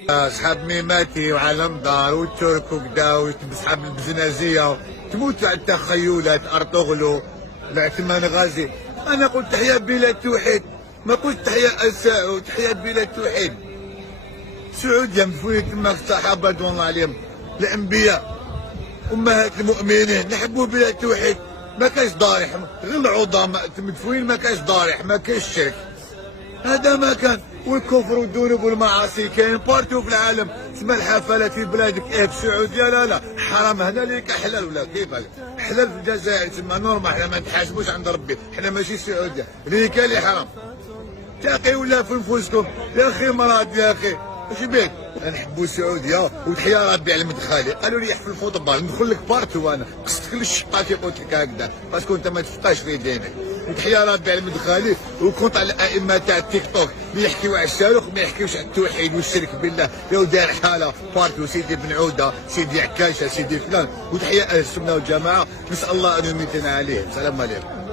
اصحاب ميماتي وعالم دار والترك وكدا واصحاب البزنازيه تموت على التخيلات ارطغرل العثمان غازي. انا قلت تحيا بلاد توحيد، ما قلت تحيا اساء وتحيا بلاد توحيد. سعوديه مفويه تما الصحابه رضوان الله عليهم، الانبياء امهات المؤمنين نحبوا بلاد توحيد. ما كاش ضارح، غير العظماء مدفونين، ما كاش ضارح، ما كاش شرك. هذا ما كان. والكفر والذنوب والمعاصي كاين بارتو في العالم. تسمى الحفلات في بلادك في السعوديه لا حرام. هنا ليك حلال ولا كيف حلال في الجزائر تسمى نورمال. حنا ما نتحاسبوش عند ربي، حنا ماشي السعوديه اللي كاين اللي حرام. تاقي ولا في نفوسكم يا اخي مراد يا اخي اش بيك. نحبوا السعوديه وتحيا ربي على مدخلي. قالوا لي في الفوتبال ندخل لك بارتو، انا قصدك للشقاتي قلت لك هكذا باسكو انت ما تفقاش في دينك. وتحيا ربي على مدخلي وكنت على الائمه تاع التيك توك اللي يحكيو على الشاروخ ما يحكيوش على التوحيد والشرك بالله. لو دار حاله بارتو سيدي بن عوده، سيدي عكاشه، سيدي فلان. وتحيا اهل السنه والجماعه، نسال الله ان يميتنا عليهم. سلام عليكم.